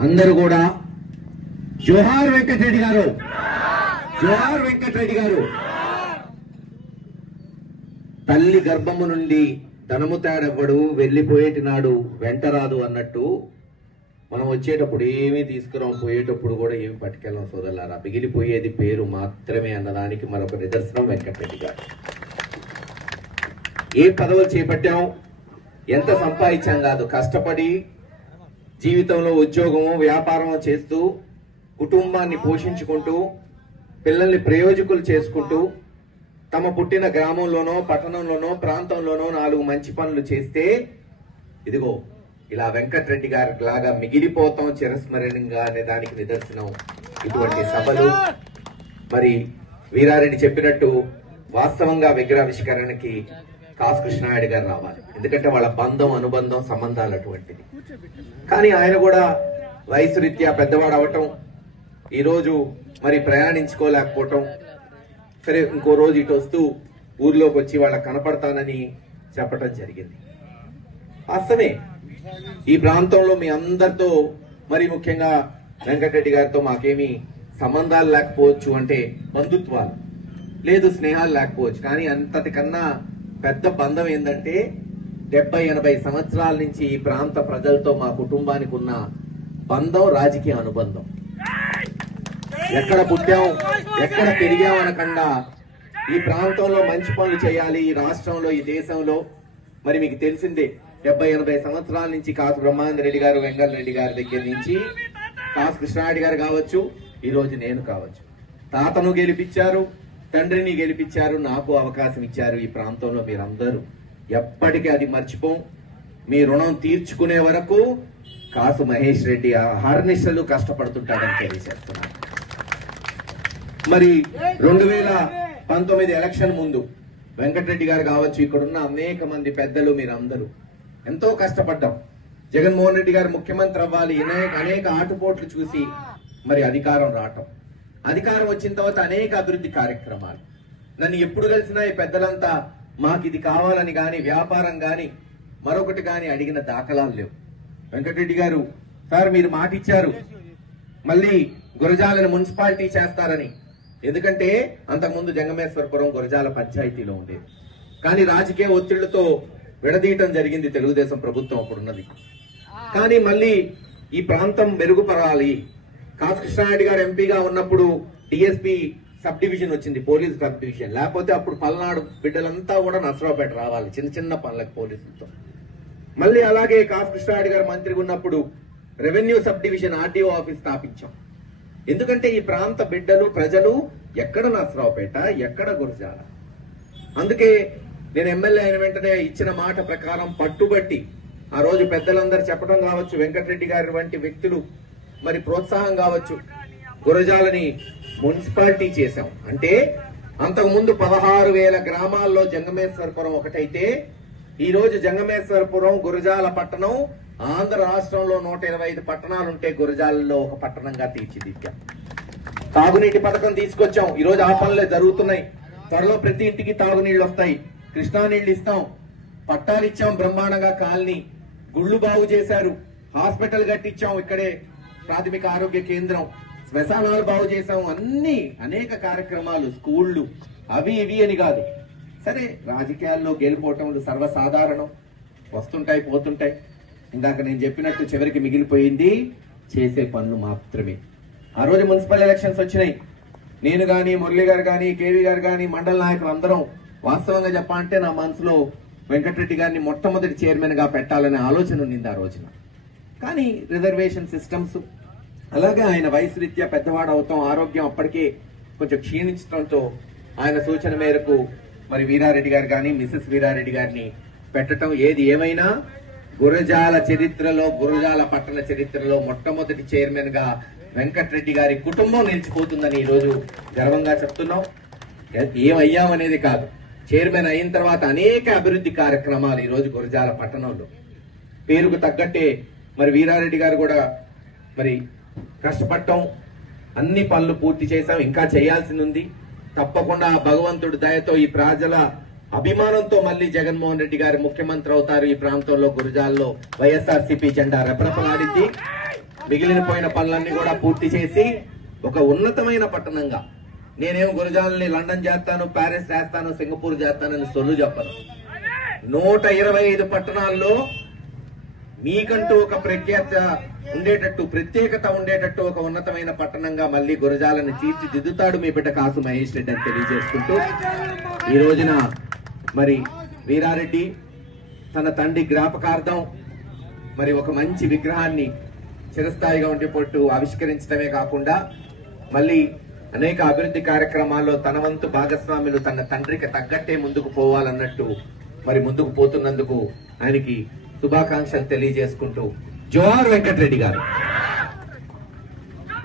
అందరూ కూడా జోహార్ వెంకటరెడ్డి గారు. జోహార్ వెంకటరెడ్డి గారు. తల్లి గర్భము నుండి ధనము తేడవ్వడు వెళ్ళిపోయేటి నాడు వెంటరాదు అన్నట్టు మనం వచ్చేటప్పుడు ఏమీ తీసుకురాం పోయేటప్పుడు కూడా ఏమి పట్టుకెళ్ళాం సోదరులారా. మిగిలిపోయేది పేరు మాత్రమే అన్నదానికి మరొక నిదర్శనం వెంకటరెడ్డి గారు. ఏ పదవులు చేపట్టాం? ఎంత సంపాదించాం కాదు. కష్టపడి జీవితంలో ఉద్యోగము వ్యాపారం చేస్తూ కుటుంబాన్ని పోషించుకుంటూ పిల్లల్ని ప్రయోజకులు చేసుకుంటూ తమ పుట్టిన గ్రామంలోనో పట్టణంలోనో ప్రాంతంలోనో నాలుగు మంచి పనులు చేస్తే ఇదిగో ఇలా వెంకటరెడ్డి గారి లాగా మిగిలిపోతాం చిరస్మరణంగా అనే దానికి నిదర్శనం ఇటువంటి సభలు. మరి వీరారెడ్డి చెప్పినట్టు వాస్తవంగా విగ్రహావిష్కరణకి కాసు కృష్ణాయుడు గారు రావాలి. ఎందుకంటే వాళ్ళ బంధం అనుబంధం సంబంధాలు అటువంటిది కానీ ఆయన కూడా వయసు రీత్యా పెద్దవాడు అవటం ఈరోజు మరి ప్రయాణించుకోలేకపోవటం సరే ఇంకో రోజు ఇటు వస్తూ ఊర్లోకి వచ్చి వాళ్ళకి కనపడతానని చెప్పటం జరిగింది. వాస్తవే ఈ ప్రాంతంలో మీ అందరితో మరి ముఖ్యంగా వెంకటరెడ్డి గారితో మాకేమీ సంబంధాలు లేకపోవచ్చు అంటే బంధుత్వాలు. లేదు స్నేహాలు లేకపోవచ్చు. కానీ అంతటికన్నా పెద్ద బంధం ఏంటంటే డెబ్బై ఎనభై సంవత్సరాల నుంచి ఈ ప్రాంత ప్రజలతో మా కుటుంబానికి ఉన్న బంధం రాజకీయ అనుబంధం. ఎక్కడ పుట్టాం ఎక్కడ పెరిగాం అనకుండా ఈ ప్రాంతంలో మంచి పనులు చేయాలి ఈ రాష్ట్రంలో ఈ దేశంలో. మరి మీకు తెలిసిందే డెబ్బై ఎనభై సంవత్సరాల నుంచి కాసు బ్రహ్మానంద రెడ్డి గారు వెంగళ రెడ్డి గారి దగ్గర నుంచి కాసు కృష్ణారెడ్డి గారు కావచ్చు ఈ రోజు నేను కావచ్చు. తాతను గెలిపించారు తండ్రిని గెలిపించారు నాకు అవకాశం ఇచ్చారు ఈ ప్రాంతంలో మీరందరూ. ఎప్పటికీ అది మర్చిపోం. మీ రుణం తీర్చుకునే వరకు కాసు మహేష్ రెడ్డి హర్నిశలు కష్టపడుతుంటాడని తెలియజేస్తున్నారు మరి రెండు వేల పంతొమ్మిది ఎలక్షన్ ముందు వెంకటరెడ్డి గారు కావచ్చు ఇక్కడున్న అనేక మంది పెద్దలు మీరందరూ ఎంతో కష్టపడ్డాం. జగన్మోహన్ రెడ్డి గారు ముఖ్యమంత్రి అవ్వాలి అనేక అనేక ఆటుపోట్లు చూసి మరి అధికారం రావటం. అధికారం వచ్చిన తర్వాత అనేక అభివృద్ధి కార్యక్రమాలు. నన్ను ఎప్పుడు కలిసినా ఈ పెద్దలంతా మాకు ఇది కావాలని కానీ వ్యాపారం కానీ మరొకటి కానీ అడిగిన దాఖలాలు లేవు. వెంకటరెడ్డి గారు సార్ మీరు మాట ఇచ్చారు. మళ్ళీ గురజాలను మున్సిపాలిటీ చేస్తారని. ఎందుకంటే అంతకుముందు జంగమేశ్వరపురం గురజాల పంచాయతీలో ఉండేది. కానీ రాజకీయ ఒత్తిళ్ళతో విడదీయటం జరిగింది తెలుగుదేశం ప్రభుత్వం అప్పుడున్నది. కానీ మళ్ళీ ఈ ప్రాంతం మెరుగుపరాలి కామకృష్ణారెడ్డి గారు ఎంపీగా ఉన్నప్పుడు డిఎస్పీ సబ్ డివిజన్ వచ్చింది పోలీస్ సబ్ డివిజన్ లేకపోతే అప్పుడు పల్నాడు బిడ్డలంతా కూడా నర్సరావుపేట రావాలి చిన్న చిన్న పనులకు పోలీసులతో. మళ్ళీ అలాగే కామకృష్ణారెడ్డి గారు మంత్రిగా ఉన్నప్పుడు revenue sub division RDO office స్థాపించాం. ఎందుకంటే ఈ ప్రాంత బిడ్డలు ప్రజలు ఎక్కడ నర్సరావుపేట ఎక్కడ గురజాల. అందుకే నేను ఎమ్మెల్యే అయిన వెంటనే ఇచ్చిన మాట ప్రకారం పట్టుబట్టి ఆ రోజు పెద్దలందరూ చెప్పడం కావచ్చు వెంకటరెడ్డి గారి వంటి వ్యక్తులు మరి ప్రోత్సాహం కావచ్చు. గురజాలని మున్సిపాలిటీ చేశాం. అంటే అంతకుముందు పదహారు వేల గ్రామాల్లో జంగమేశ్వరపురం ఒకటైతే ఈ రోజు జంగమేశ్వరపురం గురజాల పట్టణం ఆంధ్ర రాష్ట్రంలో నూట ఇరవై ఐదు పట్టణాలు ఉంటే గురజాలలో ఒక పట్టణంగా తీర్చిదిద్దాం. తాగునీటి పథకం తీసుకొచ్చాం. ఈ రోజు ఆ పనులే జరుగుతున్నాయి. త్వరలో ప్రతి ఇంటికి తాగునీళ్ళు వస్తాయి. కృష్ణా నీళ్ళు ఇస్తాం పట్టాలిచ్చాం బ్రహ్మాండంగా కాలనీ. గుళ్ళు బాగు చేశారు. హాస్పిటల్ కట్టించాం ఇక్కడే. ప్రాథమిక ఆరోగ్య కేంద్రం శ్మశానాలు బాగు చేసాం అన్ని అనేక కార్యక్రమాలు స్కూళ్ళు అవి ఇవి అని కాదు. సరే రాజకీయాల్లో గెలిపోవటం సర్వసాధారణం. వస్తుంటాయి పోతుంటాయి. ఇందాక నేను చెప్పినట్టు చివరికి మిగిలిపోయింది చేసే పనులు మాత్రమే. ఆ రోజు మున్సిపల్ ఎలక్షన్స్ వచ్చినాయి. నేను కానీ మురళి గారు కానీ కేవీ గారు కానీ మండల నాయకులు అందరం వాస్తవంగా చెప్పాలంటే నా మనసులో వెంకటరెడ్డి గారిని మొట్టమొదటి చైర్మన్గా పెట్టాలనే ఆలోచన ఉండింది ఆ రోజున. కానీ రిజర్వేషన్ సిస్టమ్స్ అలాగే ఆయన వయసు రీత్యా పెద్దవాడు అవుతాం ఆరోగ్యం అప్పటికే కొంచెం క్షీణించడంతో ఆయన సూచన మేరకు మరి వీరారెడ్డి గారు కానీ మిసెస్ వీరారెడ్డి గారిని పెట్టడం ఏది ఏమైనా గురజాల చరిత్రలో గురజాల పట్టణ చరిత్రలో మొట్టమొదటి చైర్మన్గా వెంకటరెడ్డి గారి కుటుంబం నిలిచిపోతుందని ఈ రోజు గర్వంగా చెప్తున్నాం. ఏమయ్యామనేది కాదు. చైర్మన్ అయిన తర్వాత అనేక అభివృద్ధి కార్యక్రమాలు ఈరోజు గురజాల పట్టణంలో. పేరుకు తగ్గట్టే మరి వీరారెడ్డి గారు కూడా మరి కష్టపడటం అన్ని పనులు పూర్తి చేశాం. ఇంకా చేయాల్సింది ఉంది తప్పకుండా ఆ భగవంతుడి దయతో ఈ ప్రజల అభిమానంతో మళ్ళీ జగన్మోహన్ రెడ్డి గారు ముఖ్యమంత్రి అవుతారు ఈ ప్రాంతంలో గురజాల్లో. వైఎస్ఆర్ జెండా రెపరెపలాడింది. మిగిలిన పోయిన పనులన్నీ కూడా పూర్తి చేసి ఒక ఉన్నతమైన పట్టణంగా. నేనేం గురజాలని లండన్ చేస్తాను ప్యారిస్ చేస్తాను సింగపూర్ చేస్తానని సొల్లు చెప్పను. నూట ఇరవై ఐదు పట్టణాల్లో మీకంటూ ఒక ప్రఖ్యాత ఉండేటట్టు ప్రత్యేకత ఉండేటట్టు ఒక ఉన్నతమైన పట్టణంగా మళ్ళీ గురజాలను తీర్చిదిద్దుతాడు మీ బిడ్డ కాసు మహేష్ రెడ్డి అని తెలియజేసుకుంటూ ఈ రోజున మరి వీరారెడ్డి తన తండ్రి జ్ఞాపకార్థం మరి ఒక మంచి విగ్రహాన్ని చిరస్థాయిగా ఉండేటట్టు ఆవిష్కరించడమే కాకుండా మళ్ళీ అనేక అభివృద్ధి కార్యక్రమాల్లో తన వంతు భాగస్వాములు తన తండ్రికి తగ్గట్టే ముందుకు పోవాలన్నట్టు మరి ముందుకు పోతున్నందుకు ఆయనకి శుభాకాంక్షలు తెలియజేసుకుంటూ జోహార్ వెంకటరెడ్డి గారు.